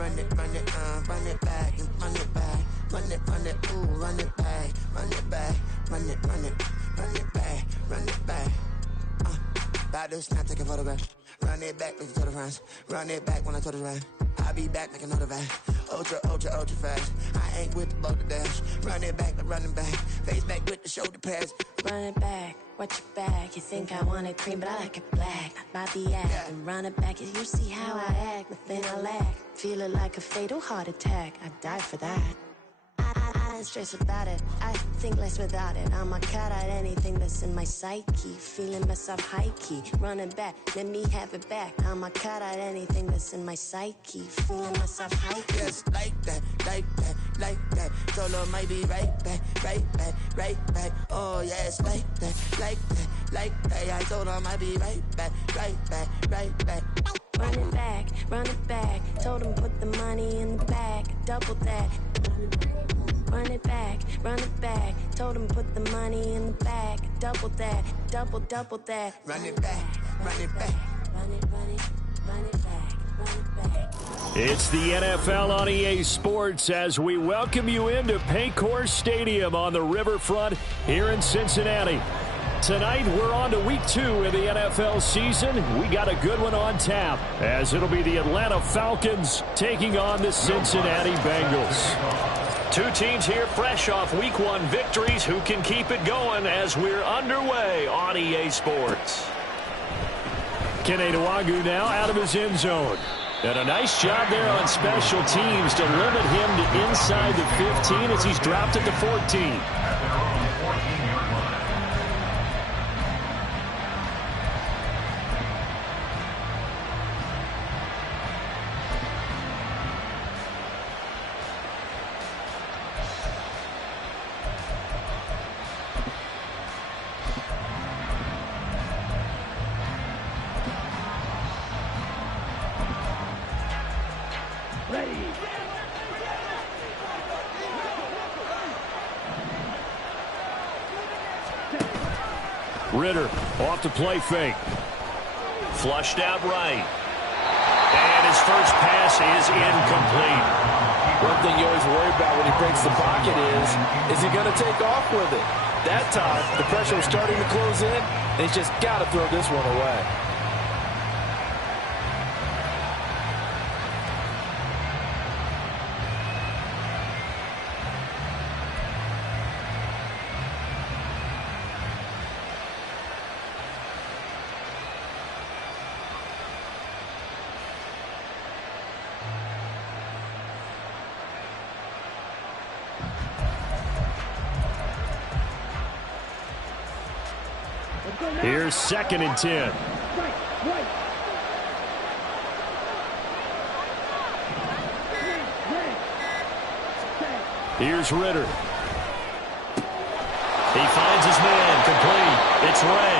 run it back, and run it back, run it, ooh, run it back, run it back, run it back, run it back. About to snap, take a photograph. Run it back, make it to the front. Run it back when I touch the right. I'll be back, make another back. Ultra fast. I ain't with the boat to dash. Run it back, running back. Face back with the shoulder pads. Run it back, watch your back. You think I want it cream, but I like it black. By the act, and run it back. You see how I act, nothing I lack. Feel it like a fatal heart attack. I'd die for that. I don't stress about it, I think less without it. I'ma cut out anything that's in my psyche. Feeling myself high-key, running back, let me have it back. I'ma cut out anything that's in my psyche. Feeling myself high-key. Yes, like that, like that, like that. Solo might be right back, right back, right back. Oh yes, like that, like that, like that. I told her I might be right back, right back, right back. Run it back, told him put the money in the bag, double that. Run it back, told him put the money in the bag, double that, double that. Run it back, run it back. Run it back, run it back. It's the NFL on EA Sports as we welcome you into Paycor Stadium on the riverfront here in Cincinnati. Tonight, we're on to week 2 of the NFL season. We got a good one on tap, as it'll be the Atlanta Falcons taking on the Cincinnati Bengals. Two teams here fresh off week 1 victories. Who can keep it going as we're underway on EA Sports? Kene Nwangwu now out of his end zone. And a nice job there on special teams to limit him to inside the 15 as he's dropped at the 14. Ritter off the play fake. Flushed out right. And his first pass is incomplete. One thing you always worry about when he breaks the pocket is he going to take off with it? That time, the pressure was starting to close in, and he's just got to throw this one away. Here's 2nd and 10. Here's Ritter. He finds his man, complete. It's Ray.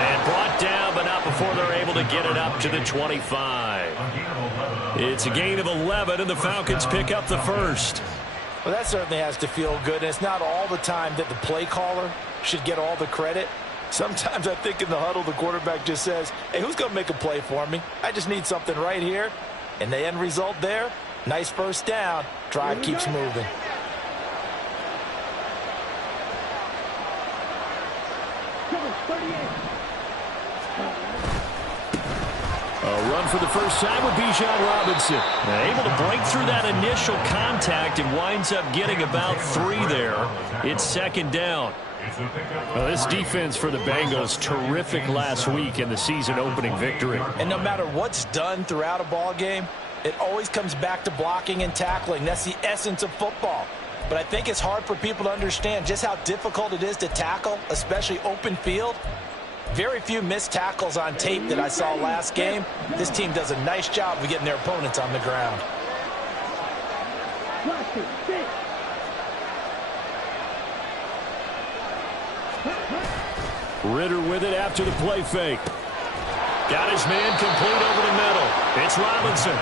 And brought down, but not before they're able to get it up to the 25. It's a gain of 11, and the Falcons pick up the first. Well, that certainly has to feel good. And it's not all the time that the play caller should get all the credit. Sometimes I think in the huddle, the quarterback just says, hey, who's going to make a play for me? I just need something right here. And the end result there, nice first down. Drive keeps moving. A run for the first time with Bijan Robinson. Able to break through that initial contact and winds up getting about 3 there. It's 2nd down. Well, this defense for the Bengals, terrific last week in the season-opening victory. And no matter what's done throughout a ball game, it always comes back to blocking and tackling. That's the essence of football. But I think it's hard for people to understand just how difficult it is to tackle, especially open field. Very few missed tackles on tape that I saw last game. This team does a nice job of getting their opponents on the ground. Ritter with it after the play fake. Got his man complete over the middle. It's Robinson.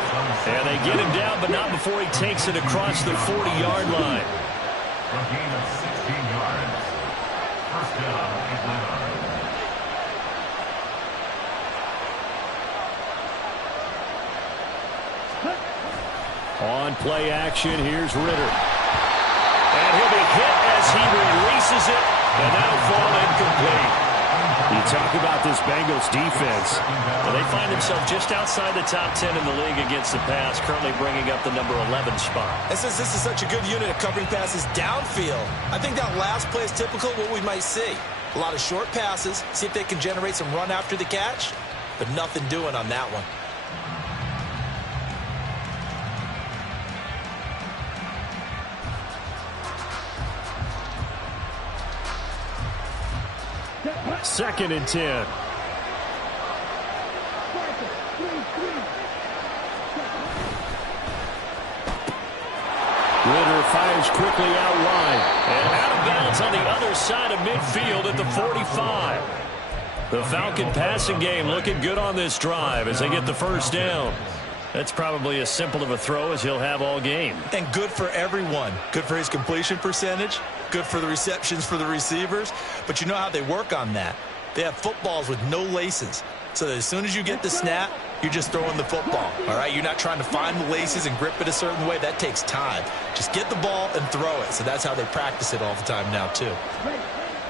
And they get him down, but not before he takes it across the 40-yard line. A gain of 16 yards. First down, Atlanta. On play action, here's Ritter. And he'll be hit as he releases it, and that'll fall incomplete. You talk about this Bengals defense. Well, they find themselves just outside the top 10 in the league against the pass, currently bringing up the number 11 spot. And since this is such a good unit at covering passes downfield, I think that last play is typical of what we might see. A lot of short passes, see if they can generate some run after the catch, but nothing doing on that one. Second and 10. Ritter fires quickly out wide. And out of bounds on the other side of midfield at the 45. The Falcon passing game looking good on this drive as they get the first down. That's probably as simple of a throw as he'll have all game. And good for everyone. Good for his completion percentage. Good for the receptions for the receivers. But you know how they work on that. They have footballs with no laces. So that as soon as you get the snap, you're just throwing the football. All right? You're not trying to find the laces and grip it a certain way. That takes time. Just get the ball and throw it. So that's how they practice it all the time now, too.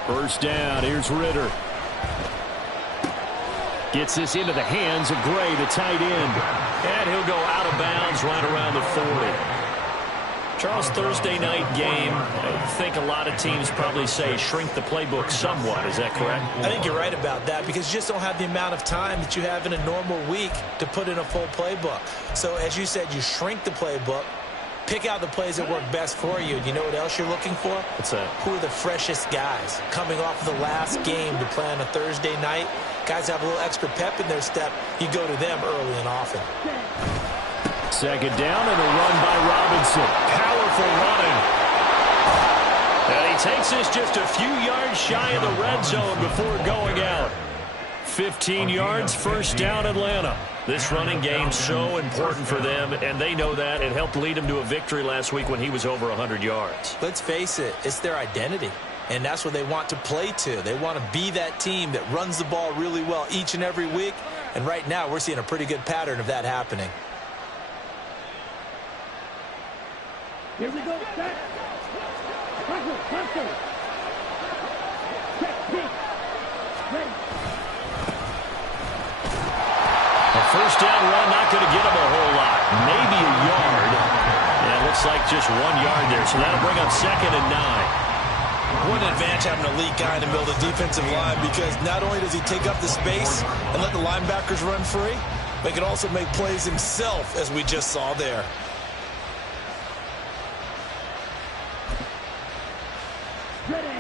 First down. Here's Ritter. Gets this into the hands of Gray, the tight end. And he'll go out of bounds right around the 40. Charles, Thursday night game, I think a lot of teams probably say shrink the playbook somewhat. Is that correct? I think you're right about that because you just don't have the amount of time that you have in a normal week to put in a full playbook. So as you said, you shrink the playbook, pick out the plays that work best for you. You know what else you're looking for? What's that? Who are the freshest guys coming off the last game to play on a Thursday night? Guys have a little extra pep in their step. You go to them early and often. Second down and a run by Robinson. Powerful running. And he takes this just a few yards shy of the red zone before going out. 15 yards, first down Atlanta. This running game so important for them, and they know that. It helped lead them to a victory last week when he was over 100 yards. Let's face it, it's their identity. And that's what they want to play to. They want to be that team that runs the ball really well each and every week. And right now, we're seeing a pretty good pattern of that happening. Here we go. Set. Hustle. Check. Ready. A first down run not going to get him a whole lot. Maybe a yard. Yeah, it looks like just 1 yard there. So that'll bring up second and 9. What an advantage having an elite guy in the middle of the defensive line because not only does he take up the space and let the linebackers run free, but he can also make plays himself, as we just saw there.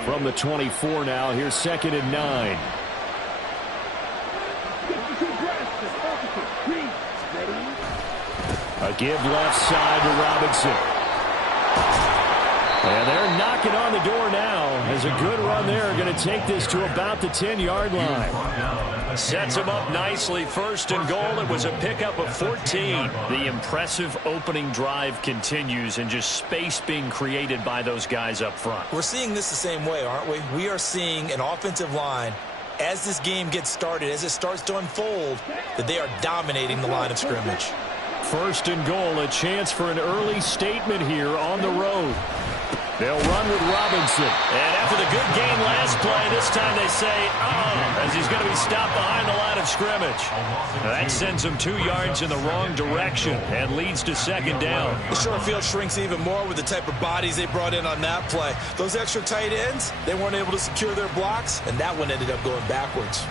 From the 24 now, here's second and 9. A give left side to Robinson. And they're knocking on the door now as a good run there. Going to take this to about the 10-yard line. Sets him up nicely. First and goal. It was a pickup of 14. The impressive opening drive continues and just space being created by those guys up front. We're seeing this the same way, aren't we? We are seeing an offensive line, as this game gets started, as it starts to unfold, that they are dominating the line of scrimmage. First and goal. A chance for an early statement here on the road. They'll run with Robinson. And after the good game last play, this time they say, as he's going to be stopped behind the line of scrimmage. That sends him 2 yards in the wrong direction and leads to second down. The short field shrinks even more with the type of bodies they brought in on that play. Those extra tight ends, they weren't able to secure their blocks, and that one ended up going backwards.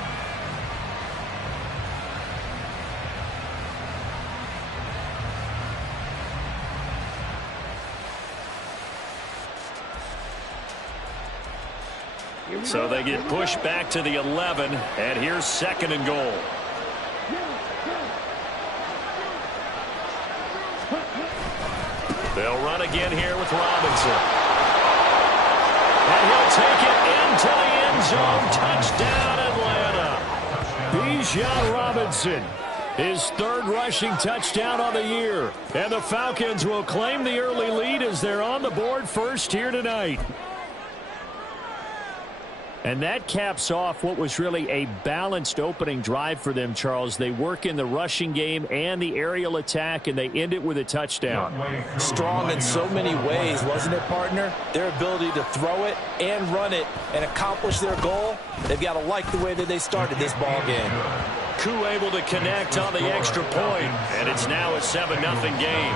So they get pushed back to the 11, and here's second and goal. They'll run again here with Robinson. And he'll take it into the end zone. Touchdown, Atlanta. Bijan Robinson, his third rushing touchdown on the year. And the Falcons will claim the early lead as they're on the board first here tonight. And that caps off what was really a balanced opening drive for them, Charles. They work in the rushing game and the aerial attack, and they end it with a touchdown. Strong in so many ways, wasn't it, partner? Their ability to throw it and run it and accomplish their goal, they've got to like the way that they started this ball game. Koo able to connect on the extra point, and it's now a 7-0 game.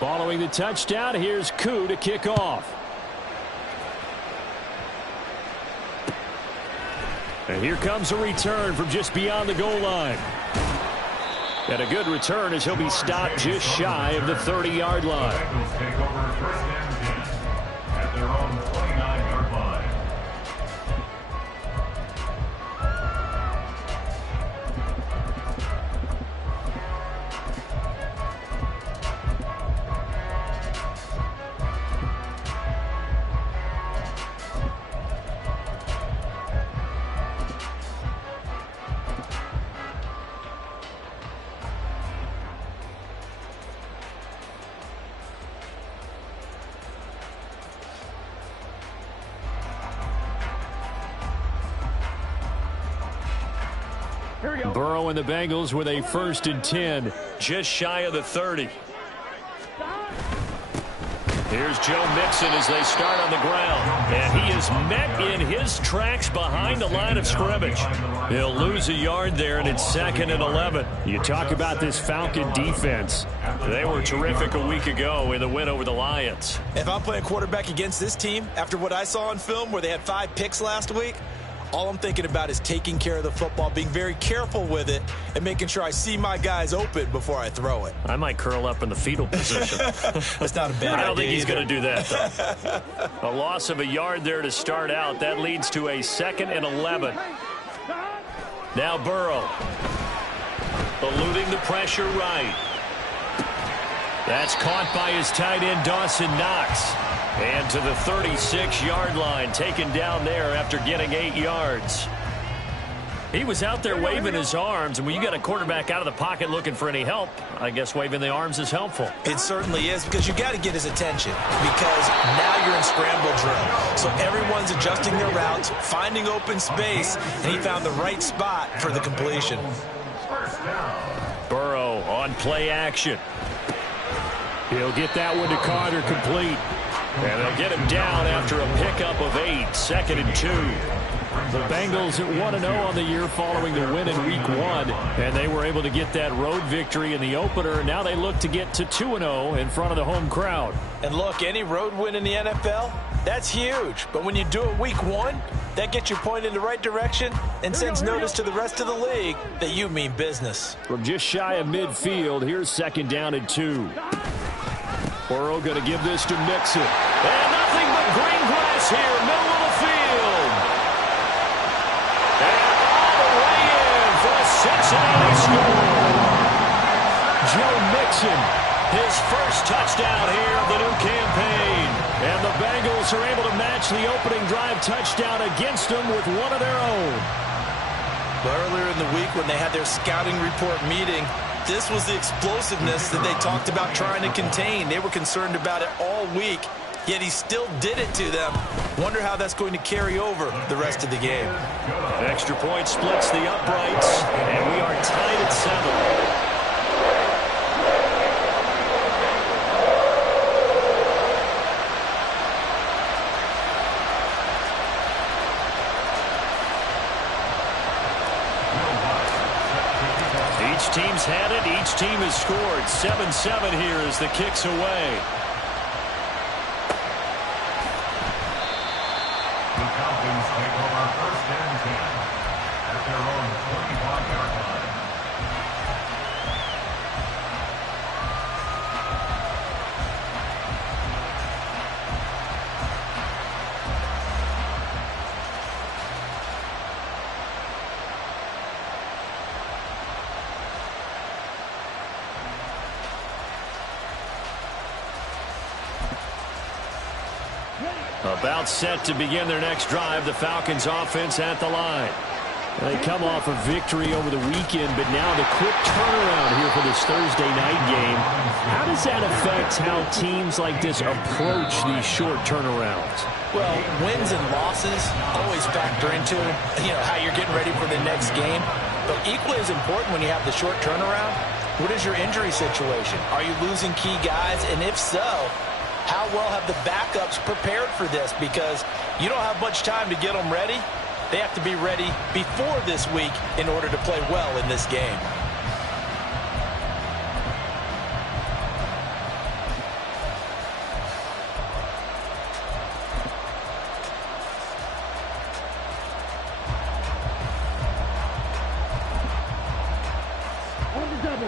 Following the touchdown, here's Koo to kick off. And here comes a return from just beyond the goal line. And a good return as he'll be stopped just shy of the 30-yard line. Bengals take over first and 10 at their own 29-yard line. Burrow and the Bengals with a 1st and 10. Just shy of the 30. Here's Joe Mixon as they start on the ground. And he is met in his tracks behind the line of scrimmage. He'll lose a yard there, and it's 2nd and 11. You talk about this Falcon defense. They were terrific a week ago in the win over the Lions. If I'm playing quarterback against this team, after what I saw on film where they had 5 picks last week, all I'm thinking about is taking care of the football, being very careful with it, and making sure I see my guys open before I throw it. I might curl up in the fetal position. That's not a bad idea. I don't think he's going to do that, though. A loss of a yard there to start out. That leads to a 2nd and 11. Now Burrow. Eluding the pressure right. That's caught by his tight end, Dawson Knox. And to the 36-yard line, taken down there after getting 8 yards. He was out there waving his arms, and when you got a quarterback out of the pocket looking for any help, I guess waving the arms is helpful. It certainly is, because you got to get his attention, because now you're in scramble drill. So everyone's adjusting their routes, finding open space, and he found the right spot for the completion. Burrow on play action. He'll get that one to Carter, complete. And they'll get him down after a pickup of 8, 2nd and 2. The Bengals at 1-0 on the year following the win in Week 1. And they were able to get that road victory in the opener. Now they look to get to 2-0 in front of the home crowd. And look, any road win in the NFL, that's huge. But when you do it Week 1, that gets you pointed in the right direction and sends notice to the rest of the league that you mean business. From just shy of midfield, here's 2nd down and 2. Burrow going to give this to Mixon. And nothing but green grass here, middle of the field. And all the way in for a Cincinnati score. Joe Mixon, his first touchdown here of the new campaign. And the Bengals are able to match the opening drive touchdown against them with one of their own. But earlier in the week when they had their scouting report meeting, this was the explosiveness that they talked about trying to contain. They were concerned about it all week, yet he still did it to them. Wonder how that's going to carry over the rest of the game. Extra point splits the uprights, and we are tied at 7. Each team's had it. Each team has scored. 7-7 here as the kick's away. The Falcons take over 1st and 10 at their own 25-yard line. About set to begin their next drive, the Falcons offense at the line. They come off a victory over the weekend, but now the quick turnaround here for this Thursday night game. How does that affect how teams like this approach these short turnarounds? Well, wins and losses always factor into, how you're getting ready for the next game. But equally as important when you have the short turnaround, what is your injury situation? Are you losing key guys? And if so, how well have the backups prepared for this? Because you don't have much time to get them ready. They have to be ready before this week in order to play well in this game.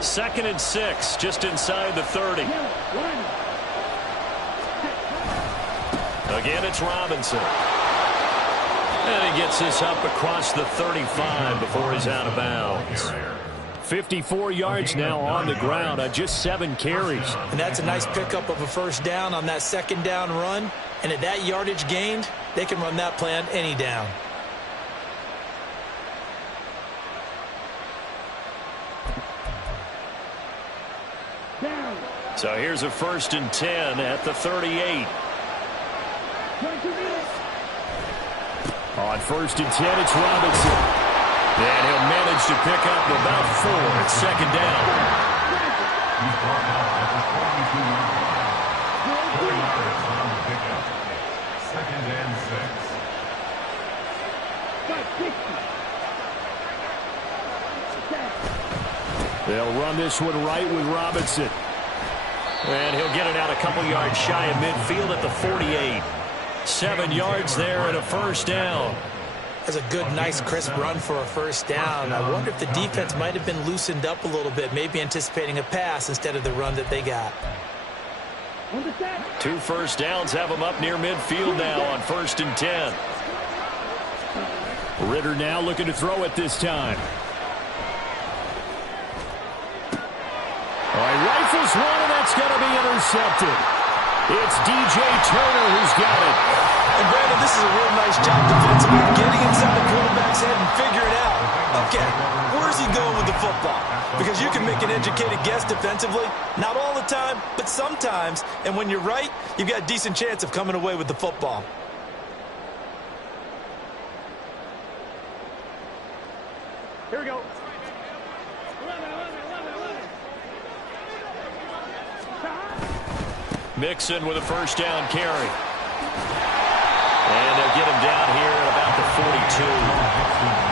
Second and 6, just inside the 30. Again, it's Robinson. And he gets this up across the 35 before he's out of bounds. 54 yards now on the ground on just 7 carries. And that's a nice pickup of a first down on that second down run. And at that yardage gained, they can run that play on any down. So here's a 1st and 10 at the 38. On 1st and 10, it's Robinson. And he'll manage to pick up about 4 at second down. He's brought out at the 42-yard line. 4 yards on the pickup. 2nd and 6. They'll run this one right with Robinson. And he'll get it out a couple yards shy of midfield at the 48. 7 yards there and a first down. That's a good, nice, crisp run for a first down. I wonder if the defense might have been loosened up a little bit, maybe anticipating a pass instead of the run that they got. 2 first downs have them up near midfield now on 1st and 10. Ritter now looking to throw it this time. All right, rifles one, and that's going to be intercepted. It's DJ Turner who's got it. And, Brandon, this is a real nice job defensively, getting inside the quarterback's head and figuring out, okay, where's he going with the football? Because you can make an educated guess defensively, not all the time, but sometimes. And when you're right, you've got a decent chance of coming away with the football. Here we go. Mixon with a first down carry. And they'll get him down here at about the 42.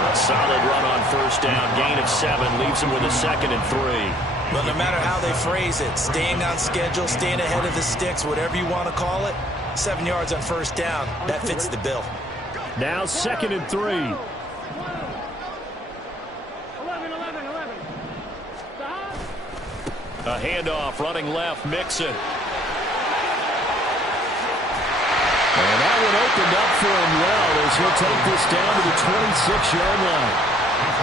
A solid run on first down. Gain of 7 leaves him with a 2nd and 3. But no matter how they phrase it, staying on schedule, staying ahead of the sticks, whatever you want to call it, 7 yards on first down, that fits the bill. Now 2nd and 3. 11. A handoff running left, Mixon. And that one opened up for him well as he'll take this down to the 26-yard line.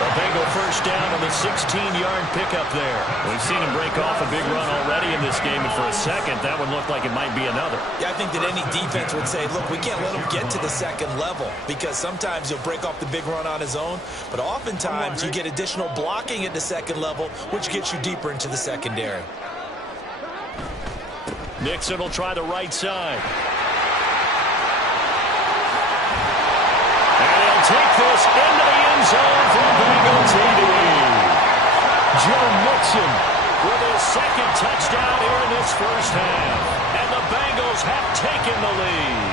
A Bengal first down on the 16-yard pickup there. We've seen him break off a big run already in this game, and for a second, that one looked like it might be another. Yeah, I think that any defense would say, look, we can't let him get to the second level because sometimes he'll break off the big run on his own, but oftentimes you get additional blocking at the second level, which gets you deeper into the secondary. Nixon will try the right side. Take this into the end zone for Bengal TD. Joe Mixon with his 2nd touchdown here in this first half. And the Bengals have taken the lead.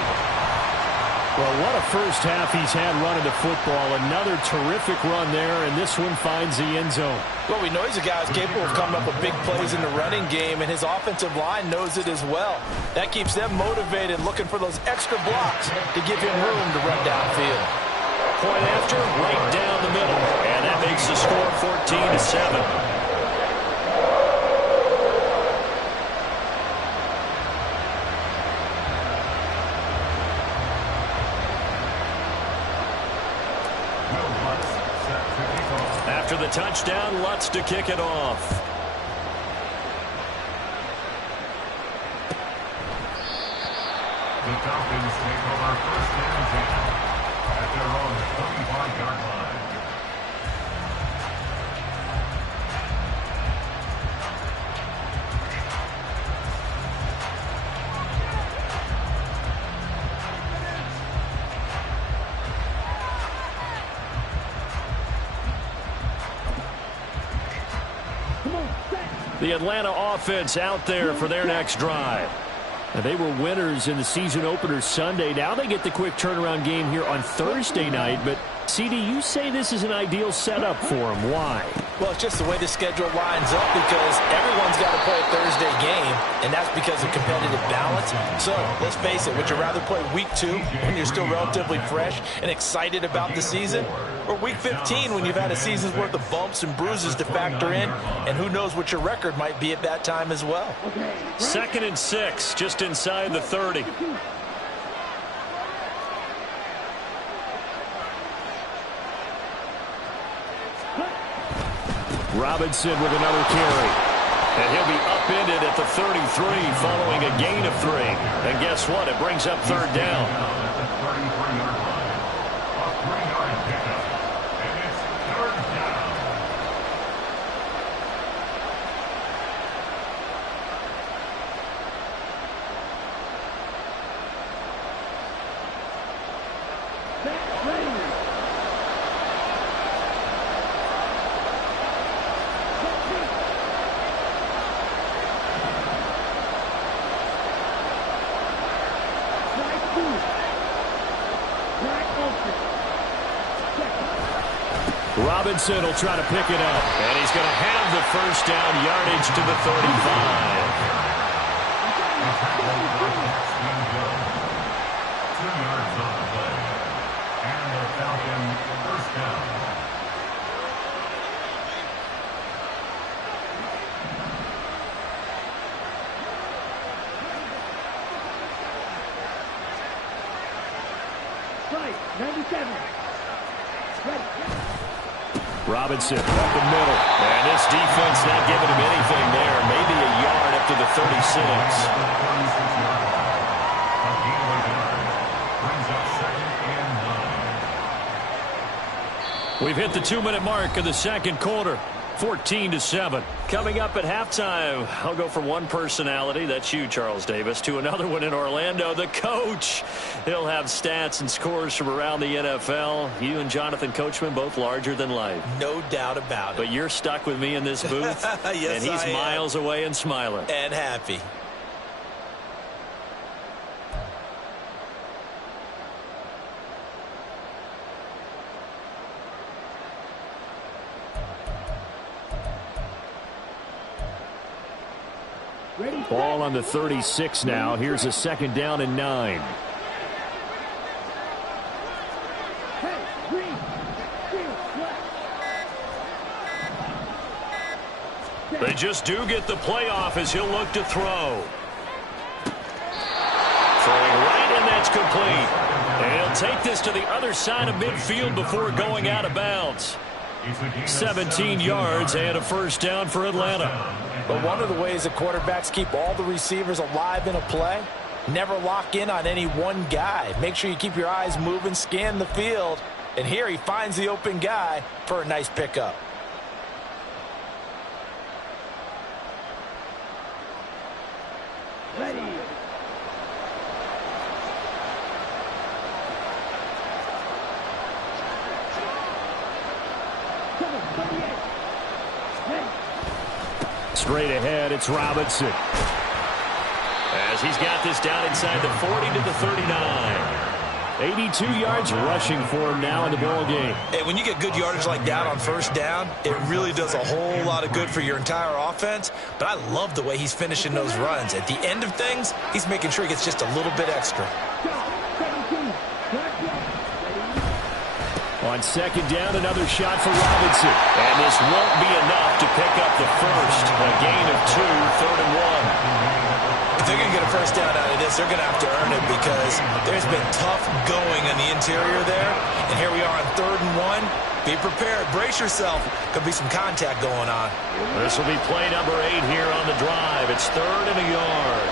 Well, what a first half he's had running the football. Another terrific run there, and this one finds the end zone. Well, we know he's a guy who's capable of coming up with big plays in the running game, and his offensive line knows it as well. That keeps them motivated, looking for those extra blocks to give him room to run downfield. Point after, right down the middle. And that makes the score 14-7. After the touchdown, Lutz to kick it off. The Falcons take over first and 10 at their own 25-yard line. The Atlanta offense out there for their next drive. And they were winners in the season opener Sunday. Now they get the quick turnaround game here on Thursday night. But, CD, you say this is an ideal setup for them. Why? Well, it's just the way the schedule lines up because everyone's got to play a Thursday game, and that's because of competitive balance. So, let's face it, would you rather play week 2 when you're still relatively fresh and excited about the season, or week 15 when you've had a season's worth of bumps and bruises to factor in, and who knows what your record might be at that time as well? 2nd and 6, just inside the 30. Robinson with another carry. And he'll be upended at the 33 following a gain of 3. And guess what? It brings up 3rd down. At the 33-yard line, a 3-yard pickup, and it's 3rd down. Robinson will try to pick it up. And he's going to have the first down, yardage to the 35. 2 yards on the play. And the Falcon first down. Right, 97. Robinson up the middle. And this defense not giving him anything there. Maybe a yard up to the 36. We've hit the 2-minute mark of the second quarter. 14-7. Coming up at halftime, I'll go from one personality, that's you, Charles Davis, to another one in Orlando, the coach. He'll have stats and scores from around the NFL. You and Jonathan Coachman, both larger than life. No doubt about it. But you're stuck with me in this booth, yes, and he's miles away and smiling. And happy. Ball on the 36 now. Here's a 2nd down and 9. They just do get the playoff as he'll look to throw. Throwing right, and that's complete. And he'll take this to the other side of midfield before going out of bounds. 17 yards and a first down for Atlanta. But one of the ways that quarterbacks keep all the receivers alive in a play, never lock in on any one guy. Make sure you keep your eyes moving, scan the field. And here he finds the open guy for a nice pickup. Ready. Straight ahead, it's Robinson. As he's got this down inside the 40 to the 39. 82 yards rushing for him now in the ball game. Hey, when you get good yardage like that on first down, it really does a whole lot of good for your entire offense. But I love the way he's finishing those runs. At the end of things, he's making sure he gets just a little bit extra. On 2nd down, another shot for Robinson. And this won't be enough to pick up the first. A gain of 2, 3rd and 1. If they're going to get a first down out of this, they're going to have to earn it because there's been tough going in the interior there. And here we are on 3rd and 1. Be prepared. Brace yourself. Could be some contact going on. This will be play number 8 here on the drive. It's 3rd and a yard.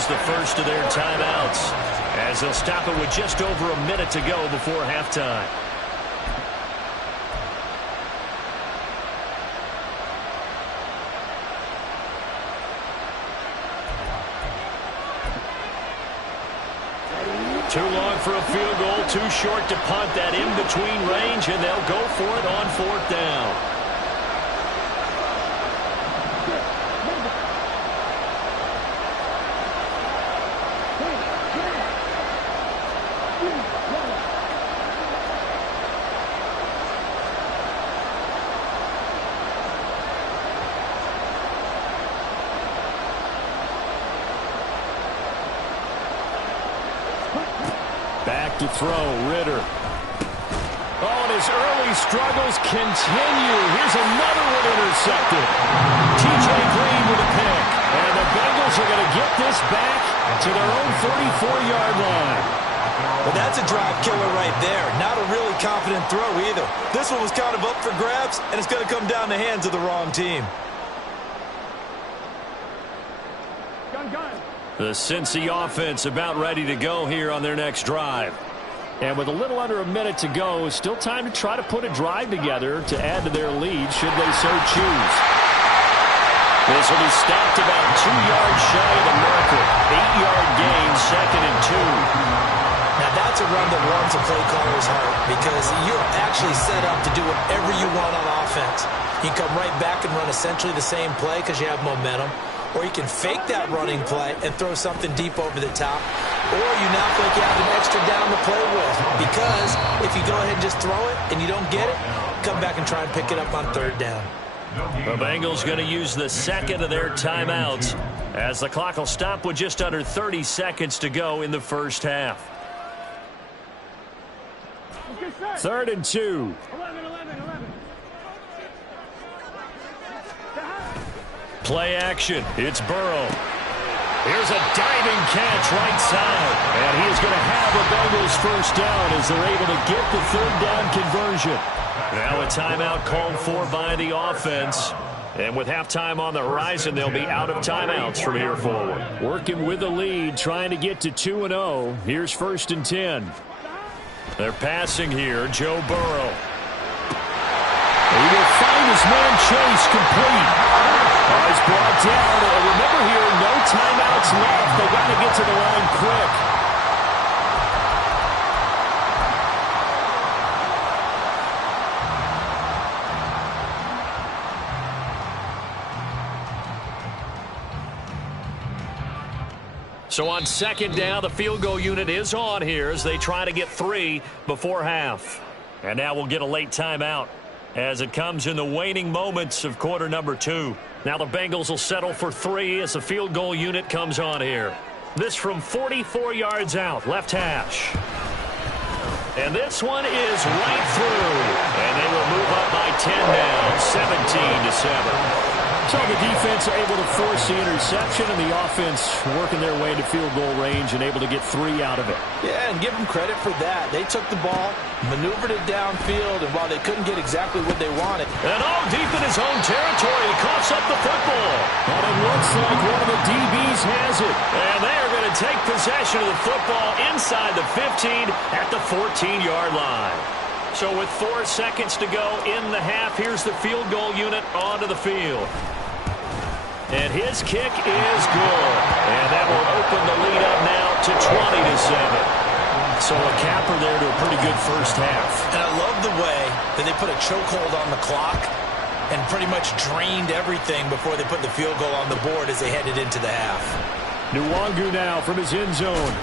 use the first of their timeouts as they'll stop it with just over a minute to go before halftime. Too long for a field goal, too short to punt that in between range, and they'll go for it on 4th down. Back to throw, Ritter. Oh, and his early struggles continue. Here's another one intercepted. T.J. Green with a pick. And the Bengals are going to get this back to their own 44-yard line. Well, that's a drive killer right there. Not a really confident throw either. This one was kind of up for grabs, and it's going to come down the hands of the wrong team. The Cincy offense about ready to go here on their next drive. And with a little under a minute to go, still time to try to put a drive together to add to their lead should they so choose. This will be stopped about 2 yards shy of the marker. 8-yard gain, 2nd and 2. Now that's a run that warms a play caller's heart because you're actually set up to do whatever you want on offense. You can come right back and run essentially the same play because you have momentum. Or you can fake that running play and throw something deep over the top. Or you now feel like you have an extra down to play with. Because if you go ahead and just throw it and you don't get it, come back and try and pick it up on 3rd down. The Bengals going to use the 2nd of their timeouts as the clock will stop with just under 30 seconds to go in the first half. 3rd and 2. 11. Play action. It's Burrow. Here's a diving catch right side. And he is going to have the Bengals first down as they're able to get the 3rd down conversion. Now a timeout called for by the offense. And with halftime on the horizon, they'll be out of timeouts from here forward. Working with the lead, trying to get to 2-0. Here's 1st and 10. They're passing here. Joe Burrow. He will find his man Chase complete. He's brought down. Remember here, no timeouts left. They got to get to the line quick. So on 2nd down, the field goal unit is on here as they try to get 3 before half. And now we'll get a late timeout as it comes in the waning moments of quarter number 2. Now the Bengals will settle for 3 as the field goal unit comes on here. This from 44 yards out, left hash. And this one is right through. And they will move up by 10 now, 17-7. So the defense able to force the interception, and the offense working their way into field goal range and able to get 3 out of it. Yeah, and give them credit for that. They took the ball, maneuvered it downfield, and while they couldn't get exactly what they wanted. And all deep in his own territory, he coughs up the football. And it looks like one of the DBs has it. And they are going to take possession of the football inside the 15 at the 14-yard line. So with 4 seconds to go in the half, here's the field goal unit onto the field. And his kick is good. And that will open the lead up now to 20-7. So a capper there to a pretty good first half. And I love the way that they put a chokehold on the clock and pretty much drained everything before they put the field goal on the board as they headed into the half. Nwangu now from his end zone.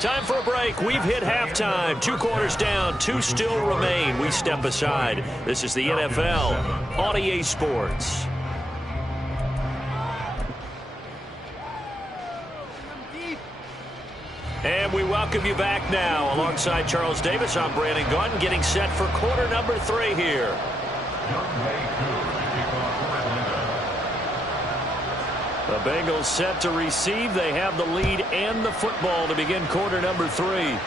Time for a break. We've hit halftime. 2 quarters down. 2 still remain. We step aside. This is the NFL on EA Sports. And we welcome you back now. Alongside Charles Davis, I'm Brandon Gaudin, getting set for quarter number 3 here. The Bengals set to receive. They have the lead and the football to begin quarter number 3.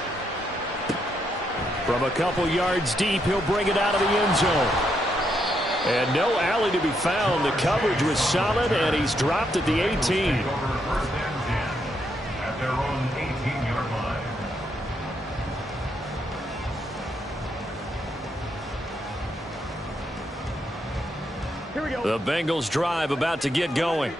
From a couple yards deep, he'll bring it out of the end zone. And no alley to be found. The coverage was solid, and he's dropped at the 18. First and 10 at their own 18-yard line. Here we go. The Bengals drive about to get going.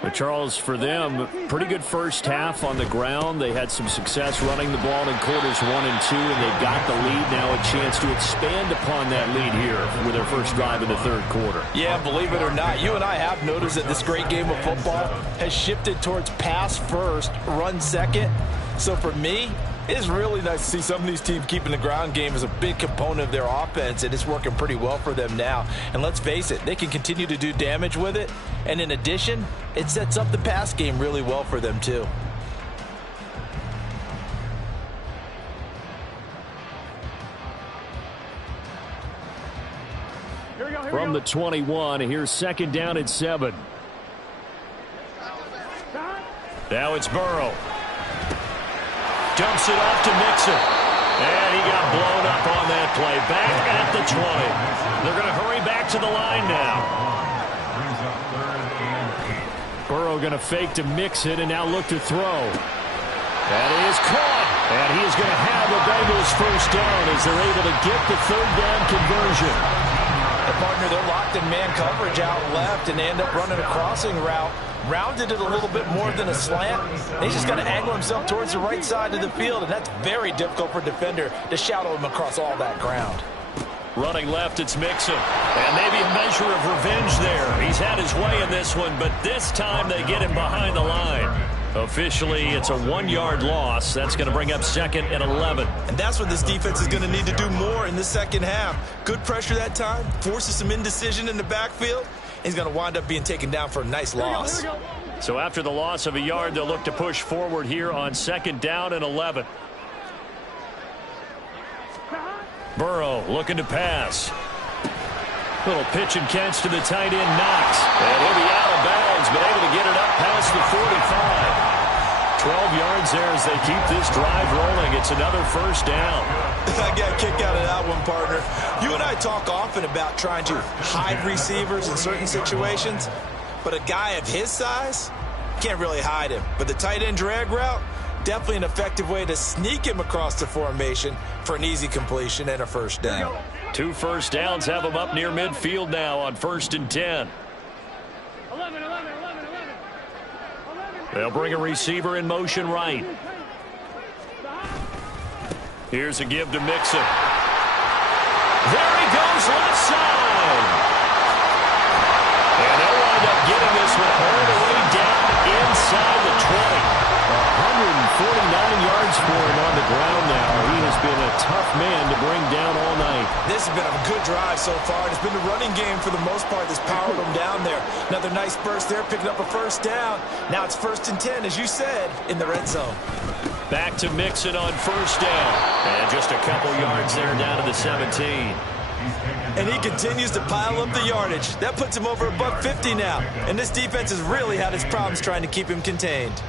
But Charles, for them, pretty good first half on the ground. They had some success running the ball in quarters 1 and 2, and they've got the lead now, a chance to expand upon that lead here with their first drive in the third quarter. Yeah, believe it or not, you and I have noticed that this great game of football has shifted towards pass first, run second. So for me, it's really nice to see some of these teams keeping the ground game as a big component of their offense, and it's working pretty well for them now. And let's face it, they can continue to do damage with it. And in addition, it sets up the pass game really well for them too. Here we go. From the 21, here's second down at 7. Now it's Burrow. Dumps it off to Mixon. And he got blown up on that play. Back at the 20. They're going to hurry back to the line now. Burrow going to fake to Mixon and now look to throw. That is caught. And he is going to have the Bengals first down as they're able to get the third down conversion. And partner, they're locked in man coverage out left, and they end up running a crossing route. Rounded it a little bit more than a slant. He's just got to angle himself towards the right side of the field, and that's very difficult for a defender to shadow him across all that ground. Running left, it's Mixon. And maybe a measure of revenge there. He's had his way in this one, but this time they get him behind the line. Officially, it's a 1-yard loss. That's going to bring up second and 11. And that's what this defense is going to need to do more in the second half. Good pressure that time, forces some indecision in the backfield. He's going to wind up being taken down for a nice loss. So after the loss of a yard, they'll look to push forward here on second down and 11. Burrow looking to pass. Little pitch and catch to the tight end, Knox. And he'll be out of bounds, but able to get it up past the 45. 12 yards there as they keep this drive rolling. It's another first down. I got a kick out of that one, partner. You and I talk often about trying to hide receivers in certain situations, but a guy of his size can't really hide him. But the tight end drag route, definitely an effective way to sneak him across the formation for an easy completion and a first down. 2 first downs have them up near midfield now on 1st and 10. 11. They'll bring a receiver in motion right. Here's a give to Mixon. There he goes left side. And they'll wind up getting this one all the way down inside the 20. 149 yards for him on the ground now. He has been a tough man to bring down all night. This has been a good drive so far. It's been the running game for the most part that's powered them down there. Another nice burst there, picking up a first down. Now it's 1st and 10, as you said, in the red zone. Back to Mixon on first down. And just a couple yards there down to the 17. And he continues to pile up the yardage. That puts him over $150 now. And this defense has really had its problems trying to keep him contained.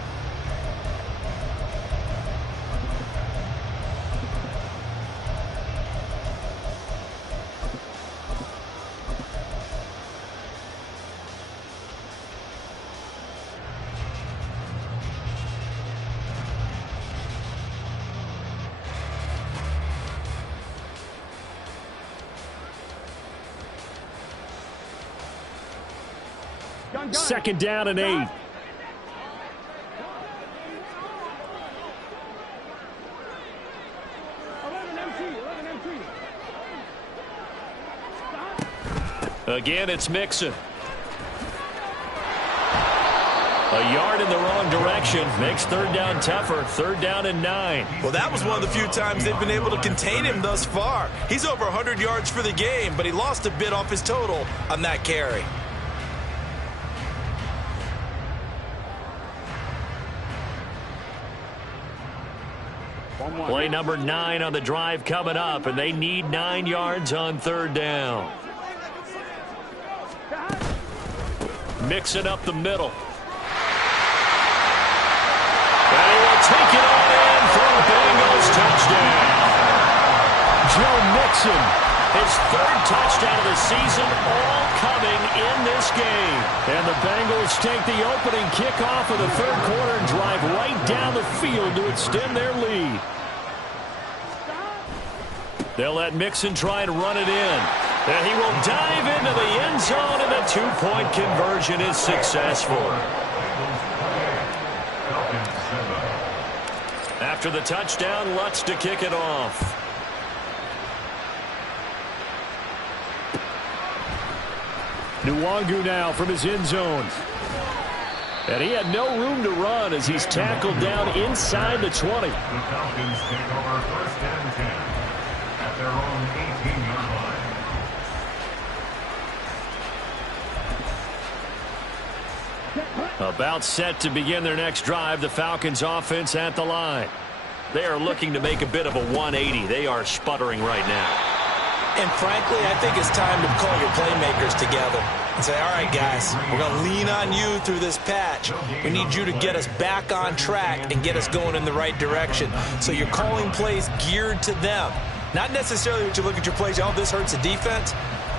Second down and 8. 11 MT. Again, it's Mixon. A yard in the wrong direction makes third down tougher. 3rd down and 9. Well, that was one of the few times they've been able to contain him thus far. He's over 100 yards for the game, but he lost a bit off his total on that carry. Play number 9 on the drive coming up, and they need 9 yards on 3rd down. Mixing up the middle. And he will take it all in for a Bengals touchdown. Joe Mixon His third touchdown of the season, all coming in this game. And the Bengals take the opening kickoff of the third quarter and drive right down the field to extend their lead. They'll let Mixon try and run it in. And he will dive into the end zone, and the two-point conversion is successful. After the touchdown, Lutz to kick it off. Nwangu now from his end zone. And he had no room to run as he's tackled down inside the 20. The Falcons take over 1st and 10 at their own 18-yard line. About set to begin their next drive, the Falcons offense at the line. They are looking to make a bit of a 180. They are sputtering right now. And frankly, I think it's time to call your playmakers together and say, all right, guys, we're going to lean on you through this patch. We need you to get us back on track and get us going in the right direction. So you're calling plays geared to them. Not necessarily what you look at your plays, oh, this hurts the defense.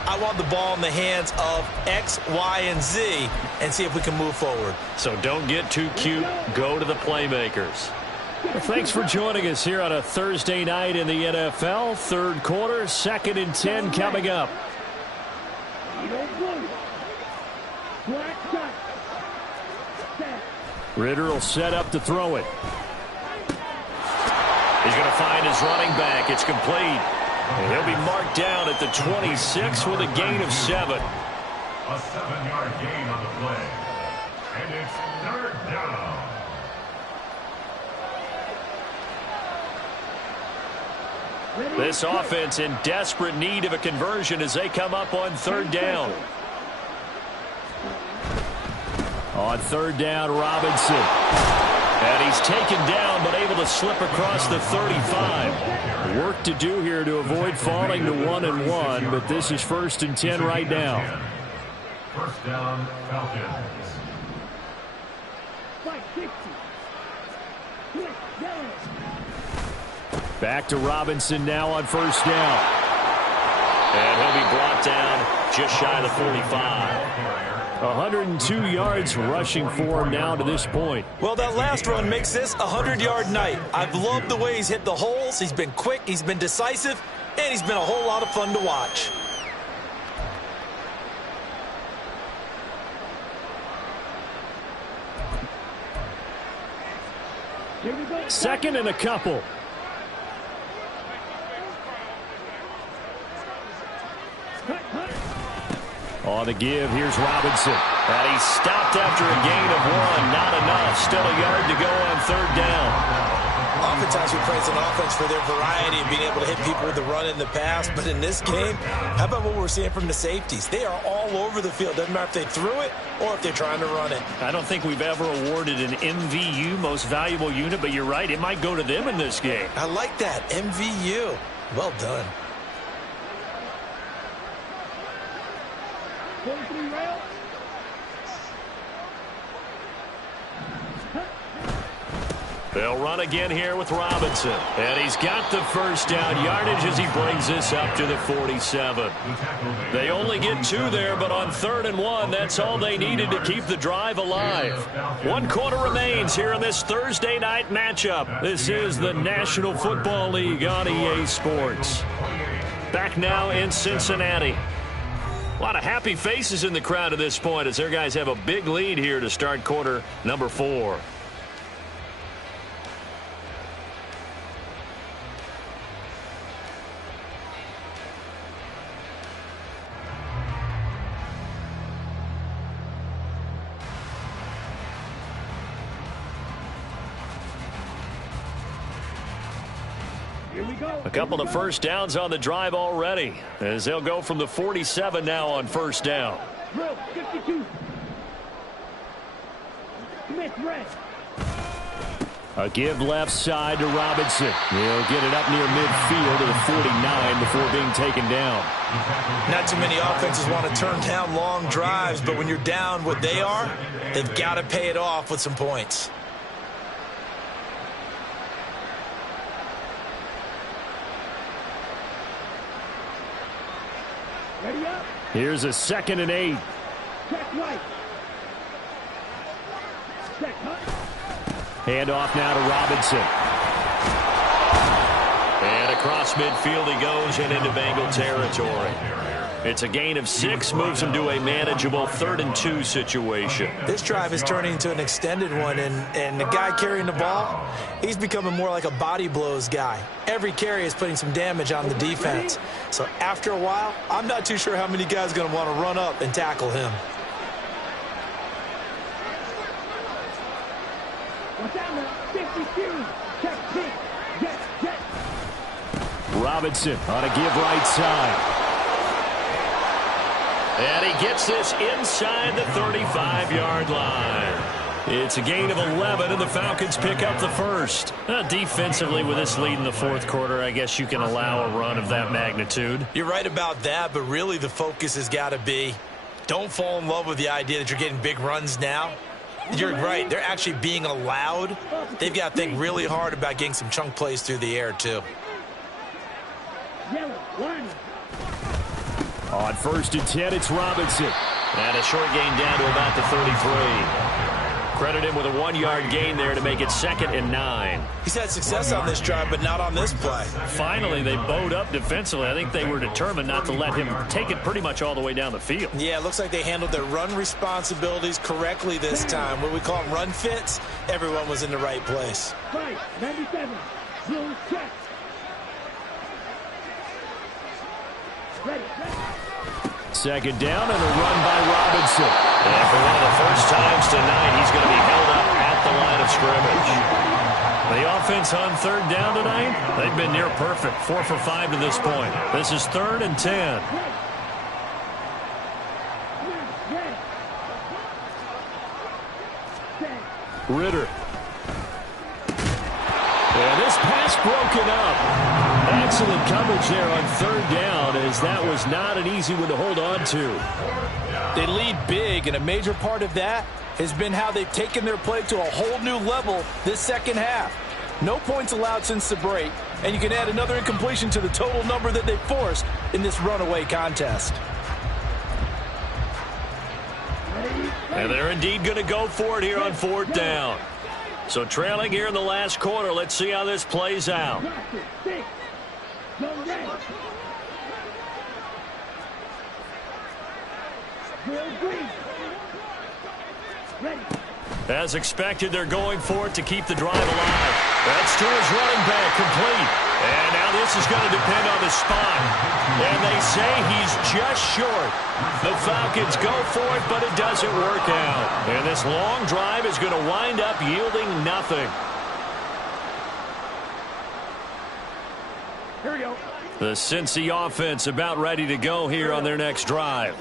I want the ball in the hands of X, Y, and Z and see if we can move forward. So don't get too cute. Go to the playmakers. Well, thanks for joining us here on a Thursday night in the NFL. Third quarter, 2nd and 10 coming up. Ritter will set up to throw it. He's going to find his running back. It's complete. And he'll be marked down at the 26 with a gain of 7. A 7-yard gain on the play. And it's 3rd down. This offense in desperate need of a conversion as they come up on 3rd down. On 3rd down, Robinson. And he's taken down but able to slip across the 35. Work to do here to avoid falling to 1-1, but this is 1st and 10 right now. 1st down, Falcons. Back to Robinson now on 1st down. And he'll be brought down just shy of the 45. 102 yards rushing for him now to this point. Well, that last run makes this a 100-yard night. I've loved the way he's hit the holes. He's been quick, he's been decisive, and he's been a whole lot of fun to watch. Second and a couple. On the give, here's Robinson. And he's stopped after a gain of 1. Not enough. Still a yard to go on 3rd down. Oftentimes we praise an offense for their variety of being able to hit people with the run in the pass. But in this game, how about what we're seeing from the safeties? They are all over the field. Doesn't matter if they threw it or if they're trying to run it. I don't think we've ever awarded an MVU, most valuable unit, but you're right. It might go to them in this game. I like that. MVU. Well done. They'll run again here with Robinson. And he's got the 1st down yardage as he brings this up to the 47. They only get 2 there, but on 3rd and 1, that's all they needed to keep the drive alive. 1 quarter remains here in this Thursday night matchup. This is the National Football League on EA Sports. Back now in Cincinnati. A lot of happy faces in the crowd at this point as their guys have a big lead here to start quarter number 4. A couple of 1st downs on the drive already as they'll go from the 47 now on 1st down. Drill 52. Smith red. A give left side to Robinson. He'll get it up near midfield to the 49 before being taken down. Not too many offenses want to turn down long drives, but when you're down what they are, they've got to pay it off with some points. Here's a 2nd and 8. Check right. Check right. Hand off now to Robinson. And across midfield he goes and into Bengal territory. It's a gain of 6, moves him to a manageable 3rd and 2 situation. This drive is turning into an extended one, and the guy carrying the ball, he's becoming more like a body blows guy. Every carry is putting some damage on the defense. So after a while, I'm not too sure how many guys are going to want to run up and tackle him. What's out now? 52. Check 10. Get. Robinson on a give right side. And he gets this inside the 35-yard line. It's a gain of 11, and the Falcons pick up the first. Defensively, with this lead in the 4th quarter, I guess you can allow a run of that magnitude. You're right about that, but really the focus has got to be, don't fall in love with the idea that you're getting big runs now. You're right. They're actually being allowed. They've got to think really hard about getting some chunk plays through the air, too. Yellow. Line. On 1st and 10, it's Robinson. And a short gain down to about the 33. Credit him with a 1-yard gain there to make it 2nd and 9. He's had success on this drive, but not on this play. Finally, they bowed up defensively. I think they were determined not to let him take it pretty much all the way down the field. Yeah, it looks like they handled their run responsibilities correctly this time. What we call them run fits, everyone was in the right place. Right. 97. Blue check. Ready. 2nd down and a run by Robinson. And for one of the first times tonight, he's going to be held up at the line of scrimmage. The offense on 3rd down tonight, they've been near perfect. 4 for 5 to this point. This is 3rd and 10. Ritter. And this pass broken up. Excellent coverage there on 3rd down, as that was not an easy one to hold on to. They lead big, and a major part of that has been how they've taken their play to a whole new level this 2nd half. No points allowed since the break, and you can add another incompletion to the total number that they forced in this runaway contest. And they're indeed going to go for it here on 4th down. So trailing here in the last quarter, let's see how this plays out. As expected, they're going for it to keep the drive alive. That's to his running back, complete. And now this is going to depend on the spot. And they say he's just short. The Falcons go for it, but it doesn't work out. And this long drive is going to wind up yielding nothing. Here we go. The Cincy offense about ready to go here on their next drive.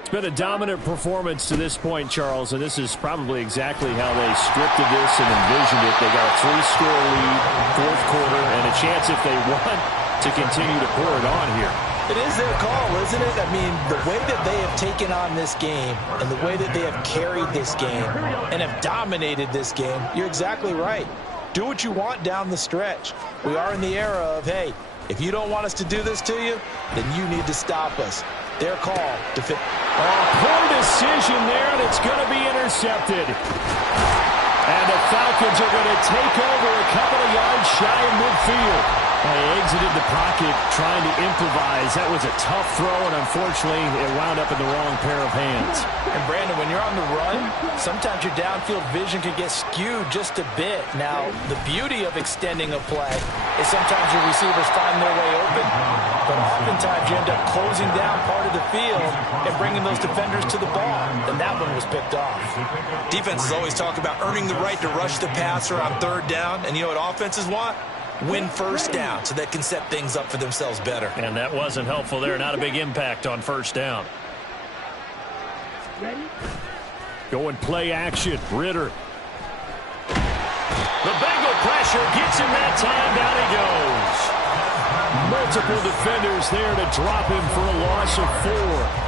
It's been a dominant performance to this point, Charles, and this is probably exactly how they scripted this and envisioned it. They got a 3-score lead, 4th quarter, and a chance if they want to continue to pour it on here. It is their call, isn't it? I mean, the way that they have taken on this game and the way that they have carried this game and have dominated this game, you're exactly right. Do what you want down the stretch. We are in the era of, hey, if you don't want us to do this to you, then you need to stop us. Their call to fit. Poor decision there, and it's going to be intercepted. And the Falcons are going to take over a couple of yards shy of midfield. They exited the pocket trying to improvise. That was a tough throw, and unfortunately, it wound up in the wrong pair of hands. And, Brandon, when you're on the run, sometimes your downfield vision can get skewed just a bit. Now, the beauty of extending a play is sometimes your receivers find their way open, but oftentimes you end up closing down part of the field and bringing those defenders to the ball, and that one was picked off. Defenses always talk about earning the right to rush the passer on 3rd down, and you know what offenses want? Win 1st down so they can set things up for themselves better. And that wasn't helpful there. Not a big impact on 1st down. Going play action. Ritter. The Bengal pressure gets him that time. Down he goes. Multiple defenders there to drop him for a loss of 4.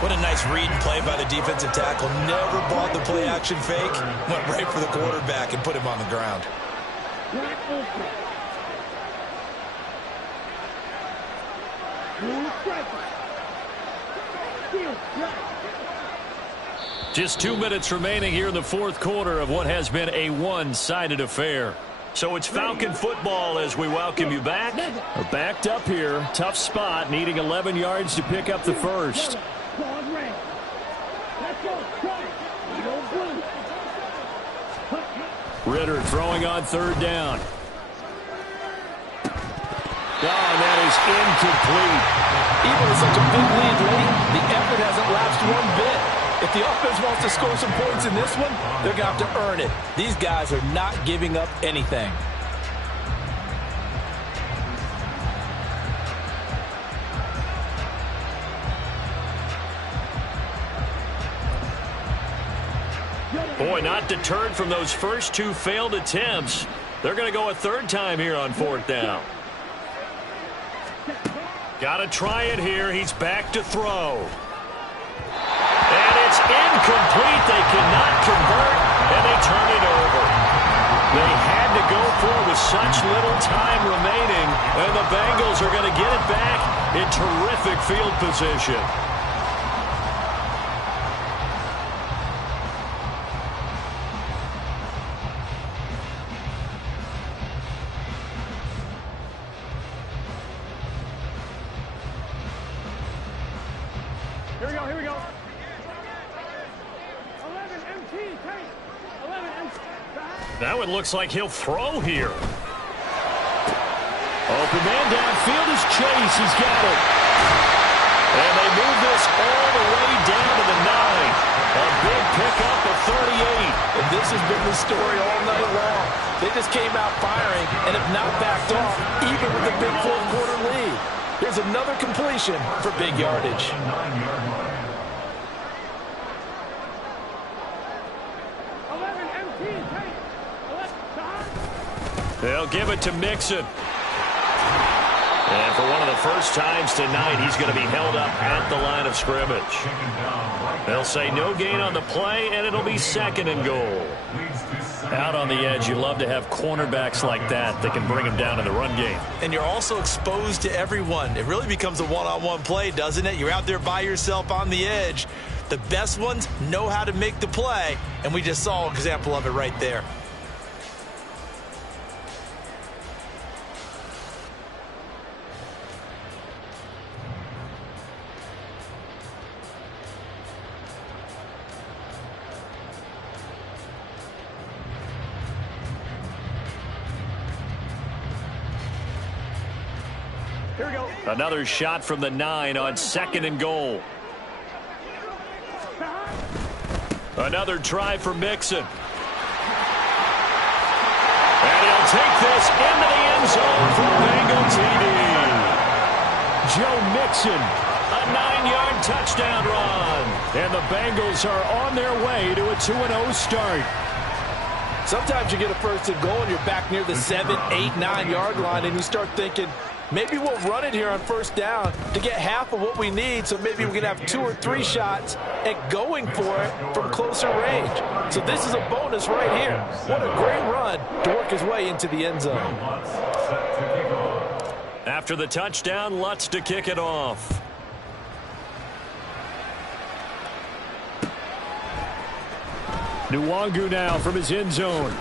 What a nice read and play by the defensive tackle. Never bought the play action fake. Went right for the quarterback and put him on the ground. Just 2 minutes remaining here in the fourth quarter of what has been a one-sided affair. So it's Falcon football as we welcome you back. We're backed up here. Tough spot, needing 11 yards to pick up the first. Ritter throwing on third down. Oh, and that is incomplete. Even with such a big lead late, the effort hasn't lapsed one bit. If the offense wants to score some points in this one, they're going to have to earn it. These guys are not giving up anything. Boy, not deterred from those first two failed attempts. They're going to go a third time here on fourth down. Got to try it here. He's back to throw. And it's incomplete. They cannot convert, and they turn it over. They had to go for it with such little time remaining, and the Bengals are going to get it back in terrific field position. Here we go. 11 MT, take. 11 MT. That one looks like he'll throw here. Open man downfield is Chase. He's got it. And they move this all the way down to the 9. A big pickup of 38. And this has been the story all night long. They just came out firing and have not backed off, even with the big fourth quarter lead. Here's another completion for big yardage. They'll give it to Mixon. And for one of the first times tonight, he's going to be held up at the line of scrimmage. They'll say no gain on the play, and it'll be second and goal. Out on the edge, you love to have cornerbacks like that can bring them down in the run game. And you're also exposed to everyone. It really becomes a one-on-one play, doesn't it? You're out there by yourself on the edge. The best ones know how to make the play, and we just saw an example of it right there. Here we go. Another shot from the 9 on second and goal. Another try for Mixon. And he'll take this into the end zone for Bengal TD. Joe Mixon, a 9-yard touchdown run. And the Bengals are on their way to a 2-0 start. Sometimes you get a first and goal and you're back near the 7, 8, 9-yard line, and you start thinking, maybe we'll run it here on first down to get half of what we need, so maybe we can have 2 or 3 shots at going for it from closer range. So this is a bonus right here. What a great run to work his way into the end zone. After the touchdown, Lutz to kick it off. Nwangu now from his end zone.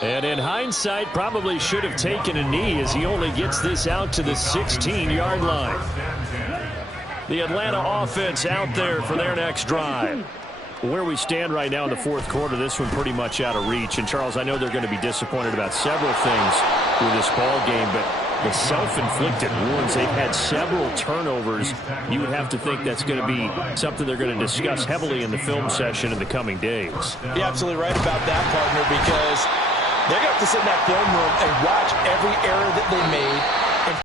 And in hindsight, probably should have taken a knee as he only gets this out to the 16-yard line. The Atlanta offense out there for their next drive. Where we stand right now in the fourth quarter, this one pretty much out of reach. And, Charles, I know they're going to be disappointed about several things with this ball game, but the self-inflicted wounds, they've had several turnovers. You would have to think that's going to be something they're going to discuss heavily in the film session in the coming days. You're absolutely right about that, partner, because they're going to have to sit in that film room and watch every error that they made